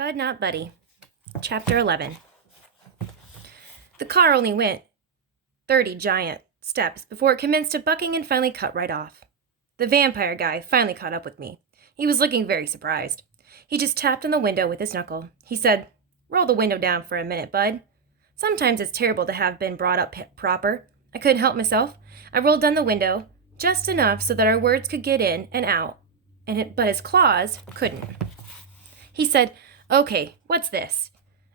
Bud Not Buddy. Chapter 11. The car only went 30 giant steps before it commenced to bucking and finally cut right off. The vampire guy finally caught up with me. He was looking very surprised. He just tapped on the window with his knuckle. He said, "Roll the window down for a minute, Bud." Sometimes it's terrible to have been brought up proper. I couldn't help myself. I rolled down the window, just enough so that our words could get in and out, but his claws couldn't. He said, "Okay, what's this?"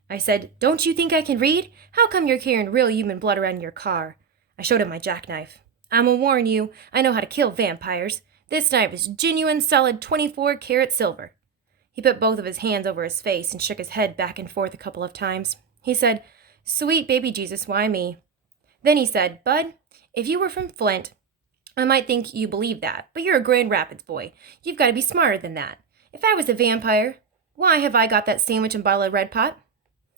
I said, "Don't you think I can read? How come you're carrying real human blood around in your car?" I showed him my jackknife. "I'ma warn you, I know how to kill vampires. This knife is genuine, solid 24-karat silver." He put both of his hands over his face and shook his head back and forth a couple of times. He said, "Sweet baby Jesus, why me?" Then he said, "Bud, if you were from Flint, I might think you believe that, but you're a Grand Rapids boy. You've got to be smarter than that. If I was a vampire, why have I got that sandwich and bottle of Red Pot?"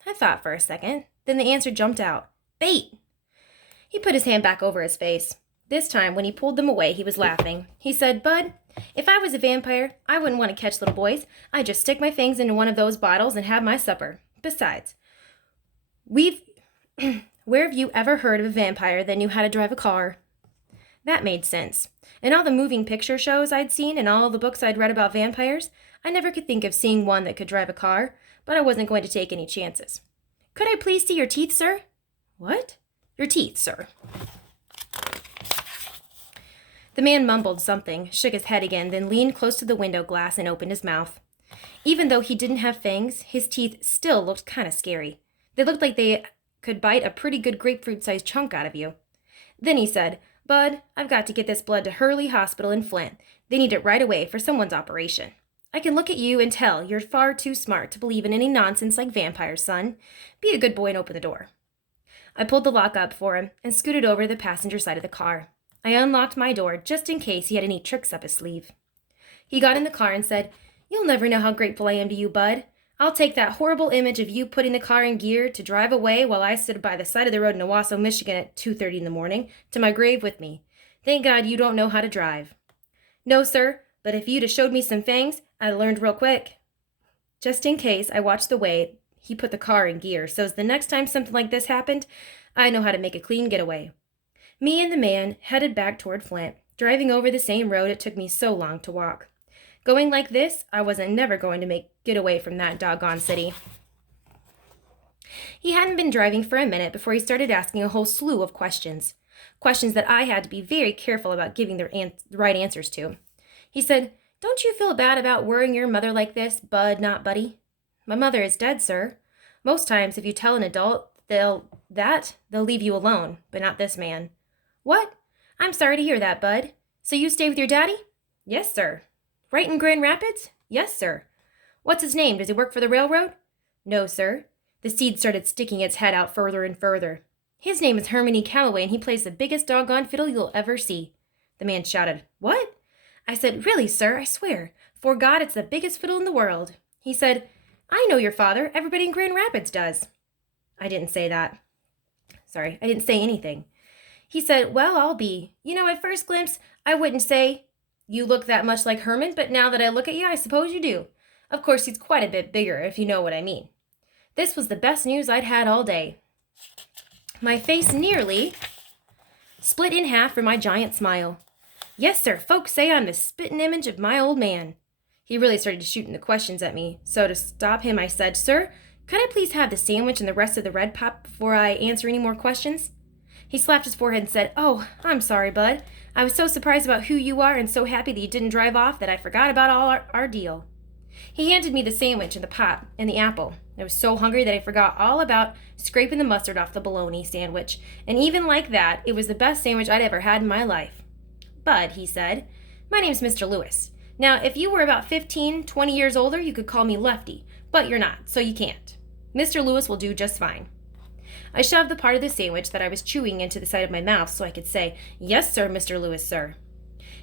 I thought for a second. Then the answer jumped out. "Bait!" He put his hand back over his face. This time, when he pulled them away, he was laughing. He said, "Bud, if I was a vampire, I wouldn't want to catch little boys. I'd just stick my fangs into one of those bottles and have my supper. Besides, where have you ever heard of a vampire that knew how to drive a car?" That made sense. In all the moving picture shows I'd seen and all the books I'd read about vampires, I never could think of seeing one that could drive a car, but I wasn't going to take any chances. "Could I please see your teeth, sir?" "What?" "Your teeth, sir." The man mumbled something, shook his head again, then leaned close to the window glass and opened his mouth. Even though he didn't have fangs, his teeth still looked kind of scary. They looked like they could bite a pretty good grapefruit-sized chunk out of you. Then he said, "Bud, I've got to get this blood to Hurley Hospital in Flint. They need it right away for someone's operation. I can look at you and tell you're far too smart to believe in any nonsense like vampires, son. Be a good boy and open the door." I pulled the lock up for him and scooted over to the passenger side of the car. I unlocked my door just in case he had any tricks up his sleeve. He got in the car and said, "You'll never know how grateful I am to you, Bud. I'll take that horrible image of you putting the car in gear to drive away while I stood by the side of the road in Owasso, Michigan at 2:30 in the morning to my grave with me. Thank God you don't know how to drive." "No, sir, but if you'd have showed me some fangs, I'd have learned real quick." Just in case, I watched the way he put the car in gear, so as the next time something like this happened, I know how to make a clean getaway. Me and the man headed back toward Flint, driving over the same road it took me so long to walk. Going like this, I wasn't never going to get away from that doggone city. He hadn't been driving for a minute before he started asking a whole slew of questions. Questions that I had to be very careful about giving the right answers to. He said, "Don't you feel bad about worrying your mother like this, Bud Not Buddy?" "My mother is dead, sir. Most times if you tell an adult they'll leave you alone, but not this man." "What? I'm sorry to hear that, Bud. So you stay with your daddy?" "Yes, sir." "Right in Grand Rapids?" "Yes, sir." "What's his name? Does he work for the railroad?" "No, sir." The seed started sticking its head out further and further. "His name is Herman E. Calloway, and he plays the biggest doggone fiddle you'll ever see." The man shouted, "What?" I said, "Really, sir, I swear. 'Fore God, it's the biggest fiddle in the world." He said, "I know your father. Everybody in Grand Rapids does." I didn't say that. I didn't say anything. He said, "Well, I'll be. At first glimpse, I wouldn't say you look that much like Herman, but now that I look at you, I suppose you do. Of course, he's quite a bit bigger, if you know what I mean." This was the best news I'd had all day. My face nearly split in half from my giant smile. "Yes, sir, folks say I'm the spitting image of my old man." He really started shooting the questions at me, so to stop him, I said, "Sir, could I please have the sandwich and the rest of the Red Pot before I answer any more questions?" He slapped his forehead and said, "Oh, I'm sorry, Bud. I was so surprised about who you are and so happy that you didn't drive off that I forgot about all our deal." He handed me the sandwich and the pot and the apple. I was so hungry that I forgot all about scraping the mustard off the bologna sandwich, and even like that, it was the best sandwich I'd ever had in my life. "Bud," he said, "my name's Mr. Lewis. Now, if you were about 15, 20 years older, you could call me Lefty, but you're not, so you can't. Mr. Lewis will do just fine." I shoved the part of the sandwich that I was chewing into the side of my mouth so I could say, "Yes, sir, Mr. Lewis, sir."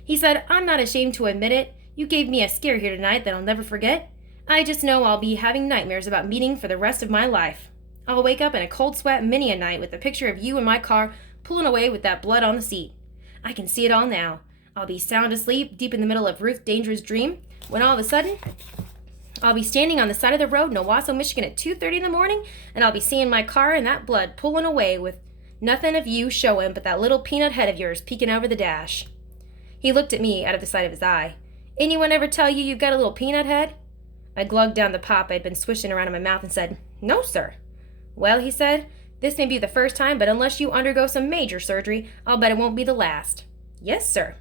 He said, "I'm not ashamed to admit it. You gave me a scare here tonight that I'll never forget. I just know I'll be having nightmares about meeting for the rest of my life. I'll wake up in a cold sweat many a night with a picture of you in my car pulling away with that blood on the seat. I can see it all now. I'll be sound asleep deep in the middle of Ruth Danger's dream when all of a sudden I'll be standing on the side of the road in Owasso, Michigan at 2:30 in the morning, and I'll be seeing my car and that blood pulling away with nothing of you showing but that little peanut head of yours peeking over the dash." He looked at me out of the side of his eye. "Anyone ever tell you you've got a little peanut head?" I glugged down the pop I'd been swishing around in my mouth and said, "No, sir." "Well," he said, "this may be the first time, but unless you undergo some major surgery, I'll bet it won't be the last." "Yes, sir."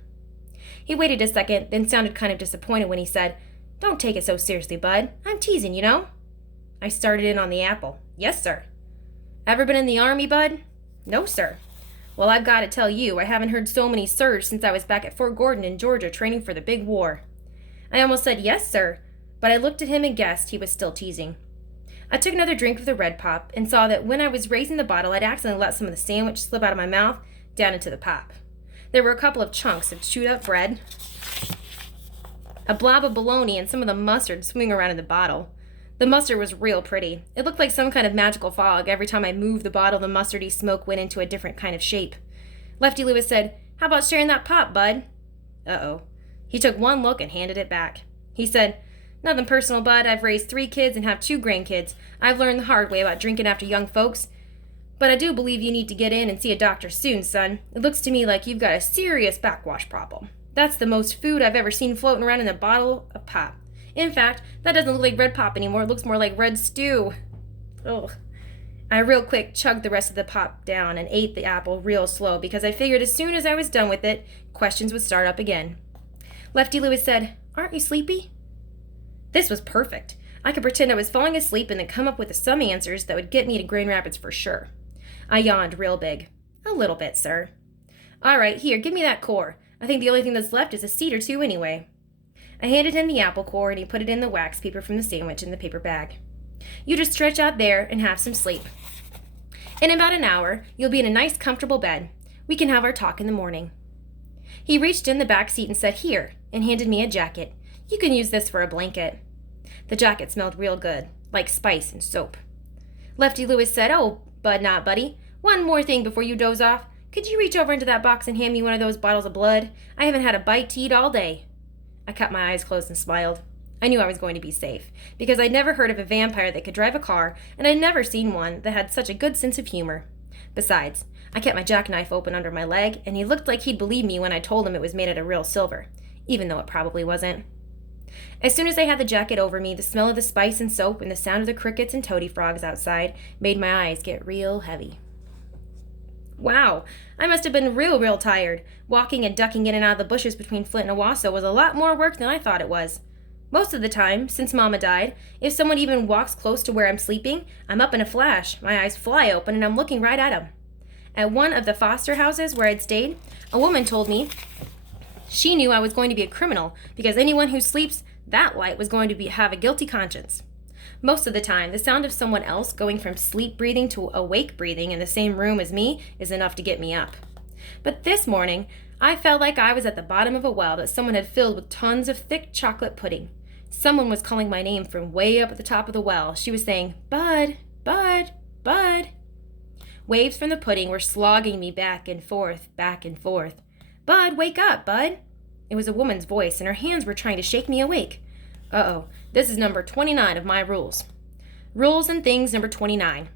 He waited a second, then sounded kind of disappointed when he said, "Don't take it so seriously, bud. I'm teasing, you know." I started in on the apple. "Yes, sir." "Ever been in the Army, bud?" "No, sir." "Well, I've got to tell you, I haven't heard so many sirs since I was back at Fort Gordon in Georgia training for the big war." I almost said, "Yes, sir," but I looked at him and guessed he was still teasing. I took another drink of the red pop and saw that when I was raising the bottle, I'd accidentally let some of the sandwich slip out of my mouth down into the pop. There were a couple of chunks of chewed up bread, a blob of bologna, and some of the mustard swinging around in the bottle. The mustard was real pretty. It looked like some kind of magical fog. Every time I moved the bottle, the mustardy smoke went into a different kind of shape. Lefty Lewis said, "How about sharing that pop, bud?" Uh-oh. He took one look and handed it back. He said, "Nothing personal, bud. I've raised 3 kids and have 2 grandkids. I've learned the hard way about drinking after young folks. But I do believe you need to get in and see a doctor soon, son. It looks to me like you've got a serious backwash problem. That's the most food I've ever seen floating around in a bottle of pop. In fact, that doesn't look like red pop anymore. It looks more like red stew." Ugh. I real quick chugged the rest of the pop down and ate the apple real slow because I figured as soon as I was done with it, questions would start up again. Lefty Lewis said, "Aren't you sleepy?" This was perfect. I could pretend I was falling asleep and then come up with some answers that would get me to Grand Rapids for sure. I yawned real big. "A little bit, sir." "All right, here, give me that core. I think the only thing that's left is a seed or 2 anyway." I handed him the apple core and he put it in the wax paper from the sandwich in the paper bag. "You just stretch out there and have some sleep. In about an hour, you'll be in a nice, comfortable bed. We can have our talk in the morning." He reached in the back seat and said, "Here," and handed me a jacket. "You can use this for a blanket." The jacket smelled real good, like spice and soap. Lefty Lewis said, "Oh, Bud not Buddy, one more thing before you doze off. Could you reach over into that box and hand me one of those bottles of blood? I haven't had a bite to eat all day." I kept my eyes closed and smiled. I knew I was going to be safe, because I'd never heard of a vampire that could drive a car, and I'd never seen one that had such a good sense of humor. Besides, I kept my jackknife open under my leg, and he looked like he'd believe me when I told him it was made out of real silver, even though it probably wasn't. As soon as I had the jacket over me, the smell of the spice and soap and the sound of the crickets and toady frogs outside made my eyes get real heavy. Wow, I must have been real tired. Walking and ducking in and out of the bushes between Flint and Owasso was a lot more work than I thought it was. Most of the time, since Mama died, if someone even walks close to where I'm sleeping, I'm up in a flash, my eyes fly open, and I'm looking right at them. At one of the foster houses where I'd stayed, a woman told me she knew I was going to be a criminal because anyone who sleeps that light was going to have a guilty conscience. Most of the time, the sound of someone else going from sleep breathing to awake breathing in the same room as me is enough to get me up. But this morning, I felt like I was at the bottom of a well that someone had filled with tons of thick chocolate pudding. Someone was calling my name from way up at the top of the well. She was saying, "Bud, Bud, Bud." Waves from the pudding were slogging me back and forth, back and forth. "Bud, wake up, Bud." It was a woman's voice, and her hands were trying to shake me awake. Uh-oh, this is number 29 of my rules. Rules and things number 29.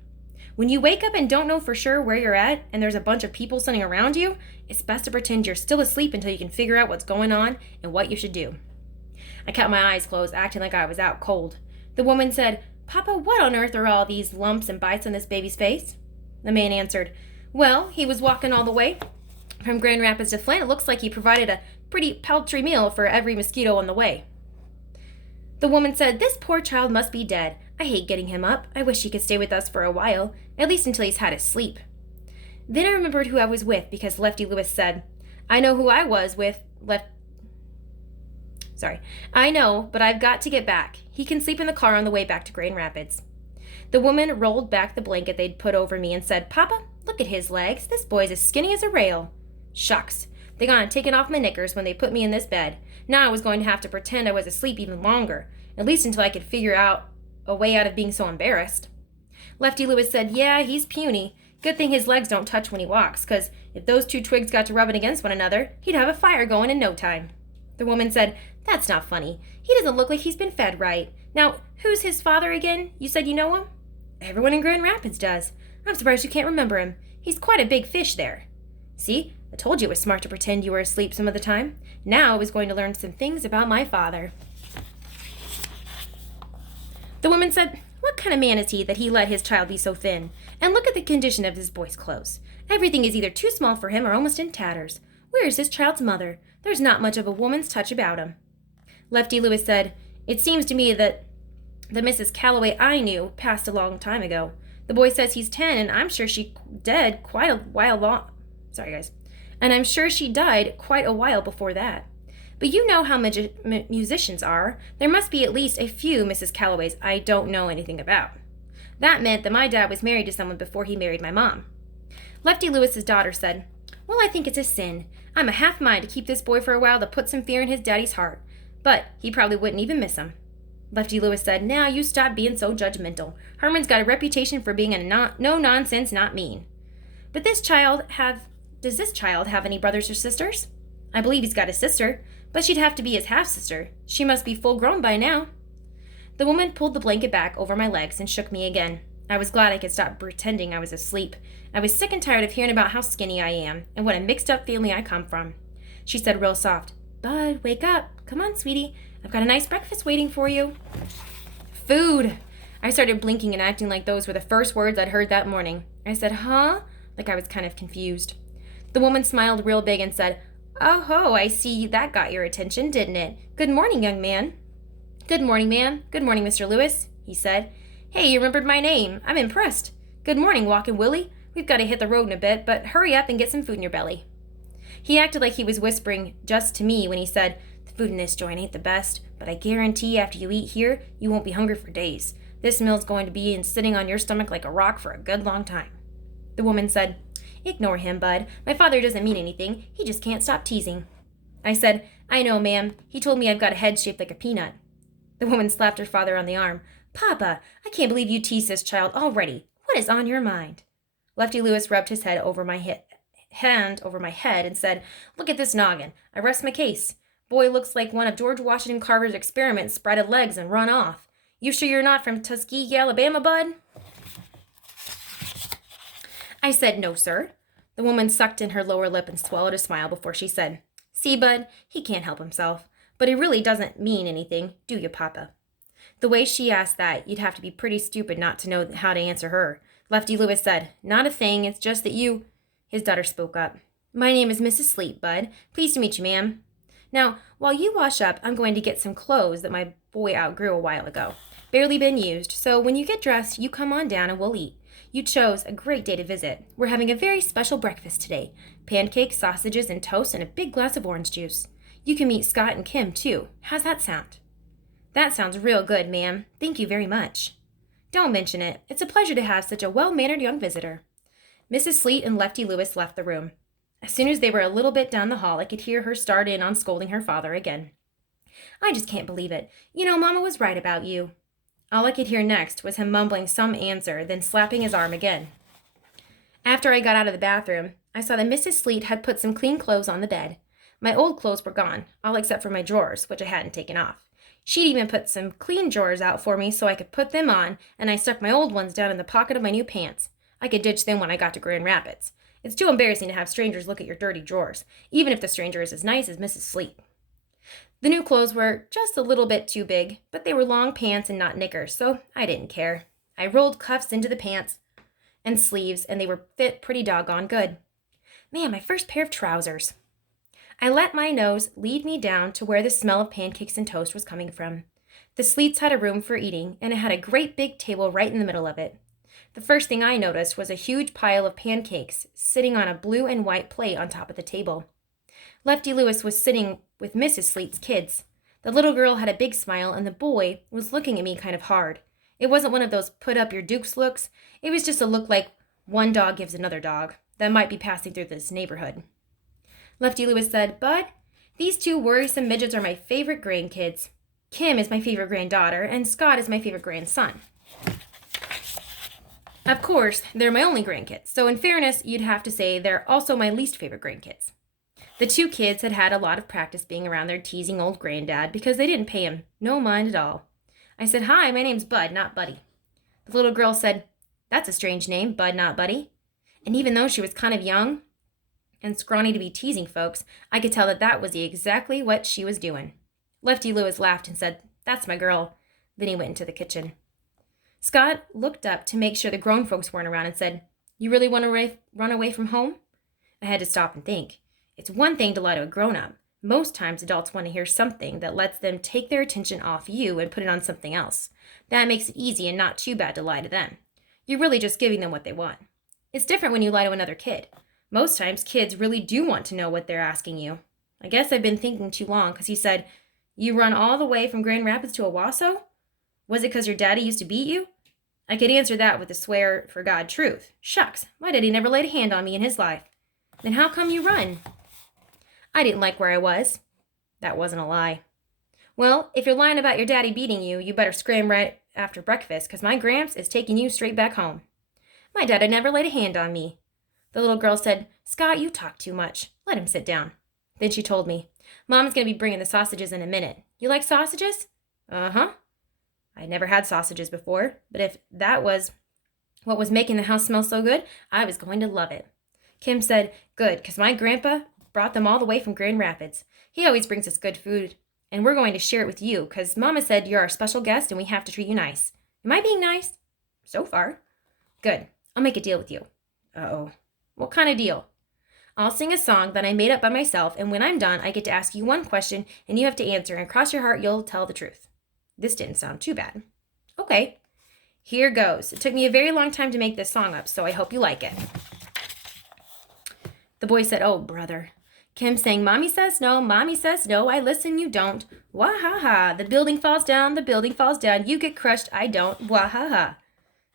When you wake up and don't know for sure where you're at, and there's a bunch of people sitting around you, it's best to pretend you're still asleep until you can figure out what's going on and what you should do. I kept my eyes closed, acting like I was out cold. The woman said, "Papa, what on earth are all these lumps and bites on this baby's face?" The man answered, "Well, he was walking all the way from Grand Rapids to Flint. It looks like he provided a pretty paltry meal for every mosquito on the way." The woman said, "This poor child must be dead. I hate getting him up. I wish he could stay with us for a while, at least until he's had his sleep." Then I remembered who I was with because Lefty Lewis said, "I know who I was with, I know, but I've got to get back. He can sleep in the car on the way back to Grand Rapids." The woman rolled back the blanket they'd put over me and said, "Papa, look at his legs. This boy's as skinny as a rail." Shucks. They gone and taken off my knickers when they put me in this bed. Now I was going to have to pretend I was asleep even longer, at least until I could figure out a way out of being so embarrassed. Lefty Lewis said, "Yeah, he's puny. Good thing his legs don't touch when he walks, 'cause if those 2 twigs got to rubbing against one another, he'd have a fire going in no time." The woman said, "That's not funny. He doesn't look like he's been fed right. Now, who's his father again? You said you know him? Everyone in Grand Rapids does. I'm surprised you can't remember him. He's quite a big fish there. See, I told you it was smart to pretend you were asleep some of the time. Now I was going to learn some things about my father. The woman said, "What kind of man is he that he let his child be so thin? And look at the condition of this boy's clothes. Everything is either too small for him or almost in tatters. Where is this child's mother? There's not much of a woman's touch about him." Lefty Lewis said, "It seems to me that the Mrs. Calloway I knew passed a long time ago. The boy says he's 10, and I'm sure she dead quite a while long. Sorry, guys. And I'm sure she died quite a while before that. But you know how musicians are. There must be at least a few Mrs. Calloways I don't know anything about. That meant that my dad was married to someone before he married my mom." Lefty Lewis's daughter said, "Well, I think it's a sin. I'm a half mind to keep this boy for a while to put some fear in his daddy's heart. But he probably wouldn't even miss him." Lefty Lewis said, "Now you stop being so judgmental. Herman's got a reputation for being a no-nonsense, not mean. But does this child have any brothers or sisters?" "I believe he's got a sister, but she'd have to be his half-sister. She must be full-grown by now." The woman pulled the blanket back over my legs and shook me again. I was glad I could stop pretending I was asleep. I was sick and tired of hearing about how skinny I am and what a mixed-up family I come from. She said real soft, "Bud, wake up. Come on, sweetie. I've got a nice breakfast waiting for you." "Food." I started blinking and acting like those were the first words I'd heard that morning. I said, "Huh?" like I was kind of confused. The woman smiled real big and said, "Oh ho, I see that got your attention, didn't it? Good morning, young man." "Good morning, ma'am. Good morning, Mr. Lewis," he said. "Hey, you remembered my name. I'm impressed. Good morning, Walkin' Willie. We've got to hit the road in a bit, but hurry up and get some food in your belly." He acted like he was whispering just to me when he said, "The food in this joint ain't the best, but I guarantee after you eat here, you won't be hungry for days. This meal's going to be sitting on your stomach like a rock for a good long time." The woman said, "Ignore him, Bud. My father doesn't mean anything. He just can't stop teasing." I said, "I know, ma'am. He told me I've got a head shaped like a peanut." The woman slapped her father on the arm. "Papa, I can't believe you tease this child already. What is on your mind?" Lefty Lewis rubbed his hand over my head and said, "Look at this noggin. I rest my case. Boy looks like one of George Washington Carver's experiments spreaded legs and run off. You sure you're not from Tuskegee, Alabama, Bud?" I said, "No, sir." The woman sucked in her lower lip and swallowed a smile before she said, "See, Bud, he can't help himself. But he really doesn't mean anything, do you, Papa?" The way she asked that, you'd have to be pretty stupid not to know how to answer her. Lefty Lewis said, "Not a thing, it's just that you—" His daughter spoke up. "My name is Mrs. Sleep, Bud. Pleased to meet you, ma'am. Now, while you wash up, I'm going to get some clothes that my boy outgrew a while ago. Barely been used, so when you get dressed, you come on down and we'll eat. You chose a great day to visit. We're having a very special breakfast today. Pancakes, sausages, and toast, and a big glass of orange juice. You can meet Scott and Kim, too. How's that sound?" "That sounds real good, ma'am. Thank you very much." "Don't mention it. It's a pleasure to have such a well-mannered young visitor." Mrs. Sleet and Lefty Lewis left the room. As soon as they were a little bit down the hall, I could hear her start in on scolding her father again. "I just can't believe it. You know, Mama was right about you." All I could hear next was him mumbling some answer, then slapping his arm again. After I got out of the bathroom, I saw that Mrs. Sleet had put some clean clothes on the bed. My old clothes were gone, all except for my drawers, which I hadn't taken off. She'd even put some clean drawers out for me so I could put them on, and I stuck my old ones down in the pocket of my new pants. I could ditch them when I got to Grand Rapids. It's too embarrassing to have strangers look at your dirty drawers, even if the stranger is as nice as Mrs. Sleet. The new clothes were just a little bit too big, but they were long pants and not knickers, so I didn't care. I rolled cuffs into the pants and sleeves, and they were fit pretty doggone good. Man, my first pair of trousers. I let my nose lead me down to where the smell of pancakes and toast was coming from. The Sleets had a room for eating, and it had a great big table right in the middle of it. The first thing I noticed was a huge pile of pancakes sitting on a blue and white plate on top of the table. Lefty Lewis was sitting with Mrs. Sleet's kids. The little girl had a big smile, and the boy was looking at me kind of hard. It wasn't one of those put-up-your-dukes looks. It was just a look like one dog gives another dog that might be passing through this neighborhood. Lefty Lewis said, "Bud, these two worrisome midgets are my favorite grandkids. Kim is my favorite granddaughter, and Scott is my favorite grandson. Of course, they're my only grandkids, so in fairness, you'd have to say they're also my least favorite grandkids." The two kids had had a lot of practice being around their teasing old granddad because they didn't pay him no mind at all. I said, "Hi, my name's Bud, not Buddy." The little girl said, "That's a strange name, Bud, not Buddy." And even though she was kind of young and scrawny to be teasing folks, I could tell that that was exactly what she was doing. Lefty Lewis laughed and said, "That's my girl." Then he went into the kitchen. Scott looked up to make sure the grown folks weren't around and said, "You really want to run away from home?" I had to stop and think. It's one thing to lie to a grown-up. Most times adults want to hear something that lets them take their attention off you and put it on something else. That makes it easy and not too bad to lie to them. You're really just giving them what they want. It's different when you lie to another kid. Most times kids really do want to know what they're asking you. I guess I've been thinking too long because he said, "You run all the way from Grand Rapids to Owasso? Was it because your daddy used to beat you?" I could answer that with a swear for God truth. Shucks, my daddy never laid a hand on me in his life. Then how come you run? I didn't like where I was. That wasn't a lie. Well, if you're lying about your daddy beating you, you better scram right after breakfast, because my Gramps is taking you straight back home. My daddy never laid a hand on me. The little girl said, "Scott, you talk too much. Let him sit down." Then she told me, "Mom's going to be bringing the sausages in a minute. You like sausages?" "Uh-huh." I'd never had sausages before, but if that was what was making the house smell so good, I was going to love it. Kim said, "Good, because my grandpa brought them all the way from Grand Rapids. He always brings us good food, and we're going to share it with you, because Mama said you're our special guest and we have to treat you nice. Am I being nice?" "So far." "Good. I'll make a deal with you." "Uh-oh. What kind of deal?" "I'll sing a song that I made up by myself, and when I'm done, I get to ask you one question, and you have to answer, and cross your heart you'll tell the truth." This didn't sound too bad. "Okay. Here goes. It took me a very long time to make this song up, so I hope you like it." The boy said, "Oh, brother." Kim sang, "Mommy says no, Mommy says no, I listen, you don't. Wah-ha-ha, the building falls down, the building falls down, you get crushed, I don't. Wah-ha-ha."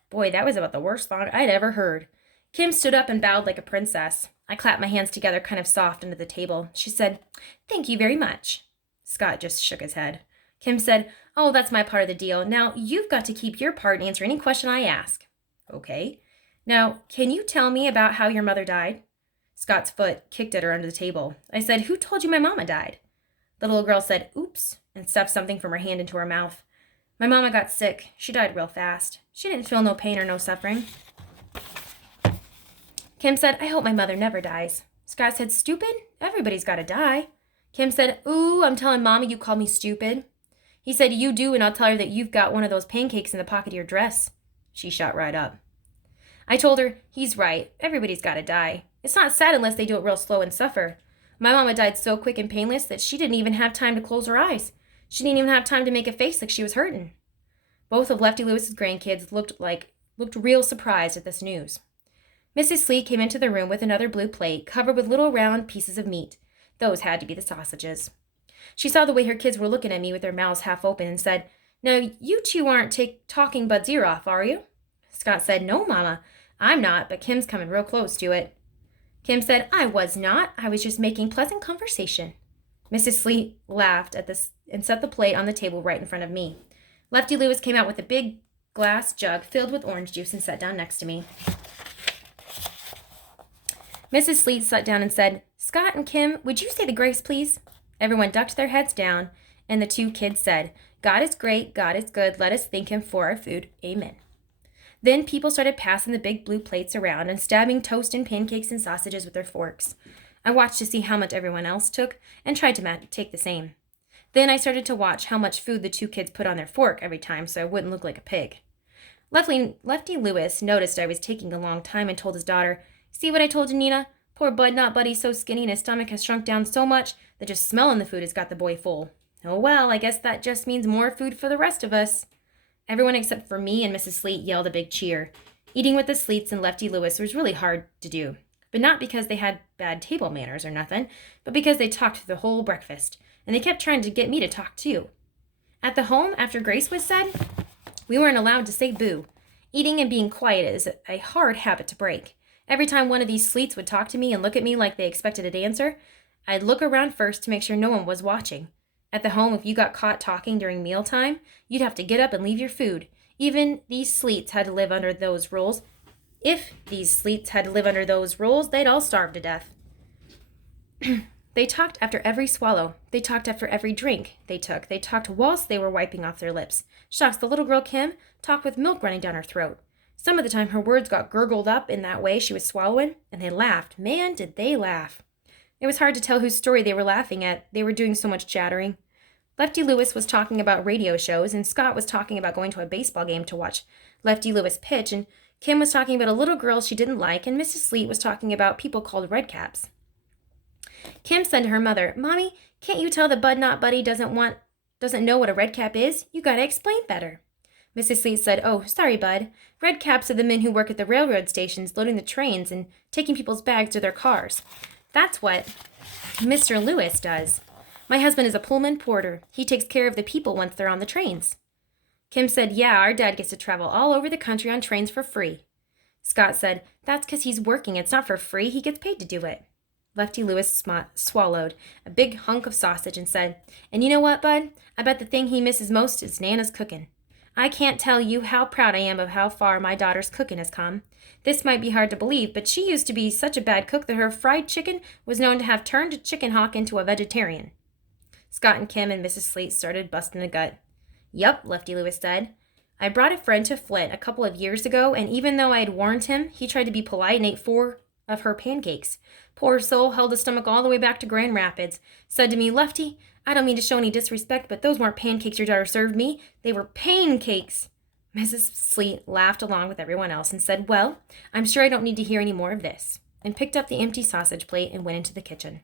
Boy, that was about the worst song I'd ever heard. Kim stood up and bowed like a princess. I clapped my hands together kind of soft under the table. She said, "Thank you very much." Scott just shook his head. Kim said, "Oh, that's my part of the deal. Now, you've got to keep your part and answer any question I ask." "Okay. Now, can you tell me about how your mother died?" Scott's foot kicked at her under the table. I said, "Who told you my mama died?" The little girl said, "Oops," and stuffed something from her hand into her mouth. "My mama got sick. She died real fast. She didn't feel no pain or no suffering." Kim said, "I hope my mother never dies." Scott said, "Stupid? Everybody's got to die." Kim said, "Ooh, I'm telling Mommy you called me stupid." He said, "You do, and I'll tell her that you've got one of those pancakes in the pocket of your dress." She shot right up. I told her, "He's right. Everybody's got to die. It's not sad unless they do it real slow and suffer. My mama died so quick and painless that she didn't even have time to close her eyes. She didn't even have time to make a face like she was hurting." Both of Lefty Lewis's grandkids looked real surprised at this news. Mrs. Sleet came into the room with another blue plate covered with little round pieces of meat. Those had to be the sausages. She saw the way her kids were looking at me with their mouths half open and said, "Now, you two aren't talking Bud's ear off, are you?" Scott said, "No, Mama, I'm not, but Kim's coming real close to it." Kim said, "I was not. I was just making pleasant conversation." Mrs. Sleet laughed at this and set the plate on the table right in front of me. Lefty Lewis came out with a big glass jug filled with orange juice and sat down next to me. Mrs. Sleet sat down and said, "Scott and Kim, would you say the grace, please?" Everyone ducked their heads down, and the two kids said, "God is great, God is good, let us thank him for our food, amen." Then people started passing the big blue plates around and stabbing toast and pancakes and sausages with their forks. I watched to see how much everyone else took and tried to take the same. Then I started to watch how much food the two kids put on their fork every time so I wouldn't look like a pig. Lefty Lewis noticed I was taking a long time and told his daughter, "See what I told you, Nina? Poor Bud Not Buddy's so skinny and his stomach has shrunk down so much that just smelling the food has got the boy full. Oh well, I guess that just means more food for the rest of us." Everyone except for me and Mrs. Sleet yelled a big cheer. Eating with the Sleets and Lefty Lewis was really hard to do, but not because they had bad table manners or nothing, but because they talked through the whole breakfast, and they kept trying to get me to talk too. At the home, after grace was said, we weren't allowed to say boo. Eating and being quiet is a hard habit to break. Every time one of these Sleets would talk to me and look at me like they expected an answer, I'd look around first to make sure no one was watching. At the home, if you got caught talking during mealtime, you'd have to get up and leave your food. Even these Sleets had to live under those rules. If these Sleets had to live under those rules, they'd all starve to death. They talked after every swallow. They talked after every drink they took. They talked whilst they were wiping off their lips. Shucks, the little girl Kim talked with milk running down her throat. Some of the time her words got gurgled up in that way she was swallowing, and they laughed. Man, did they laugh. It was hard to tell whose story they were laughing at. They were doing so much chattering. Lefty Lewis was talking about radio shows, and Scott was talking about going to a baseball game to watch Lefty Lewis pitch, and Kim was talking about a little girl she didn't like, and Mrs. Sleet was talking about people called redcaps. Kim said to her mother, "Mommy, can't you tell that Bud Not Buddy doesn't know what a redcap is? You gotta explain better." Mrs. Sleet said, "Oh, sorry, Bud. Redcaps are the men who work at the railroad stations loading the trains and taking people's bags to their cars. That's what Mr. Lewis does. My husband is a Pullman porter. He takes care of the people once they're on the trains." Kim said, "Yeah, our dad gets to travel all over the country on trains for free." Scott said, "That's because he's working. It's not for free. He gets paid to do it." Lefty Lewis swallowed a big hunk of sausage and said, "And you know what, Bud? I bet the thing he misses most is Nana's cooking. I can't tell you how proud I am of how far my daughter's cooking has come. This might be hard to believe, but she used to be such a bad cook that her fried chicken was known to have turned a chicken hawk into a vegetarian." Scott and Kim and Mrs. Slate started busting a gut. "Yup," Lefty Lewis said. "I brought a friend to Flint a couple of years ago, and even though I had warned him, he tried to be polite and ate 4 of her pancakes. Poor soul held his stomach all the way back to Grand Rapids. Said to me, 'Lefty, I don't mean to show any disrespect, but those weren't pancakes your daughter served me. They were pancakes.'" Mrs. Sleet laughed along with everyone else and said, "Well, I'm sure I don't need to hear any more of this," and picked up the empty sausage plate and went into the kitchen.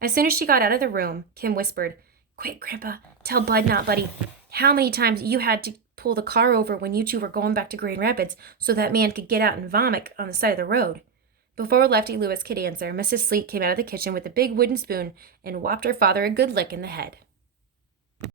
As soon as she got out of the room, Kim whispered, "Quick, Grandpa, tell Bud Not Buddy how many times you had to pull the car over when you two were going back to Grand Rapids so that man could get out and vomit on the side of the road." Before Lefty Lewis could answer, Mrs. Sleet came out of the kitchen with a big wooden spoon and whopped her father a good lick in the head.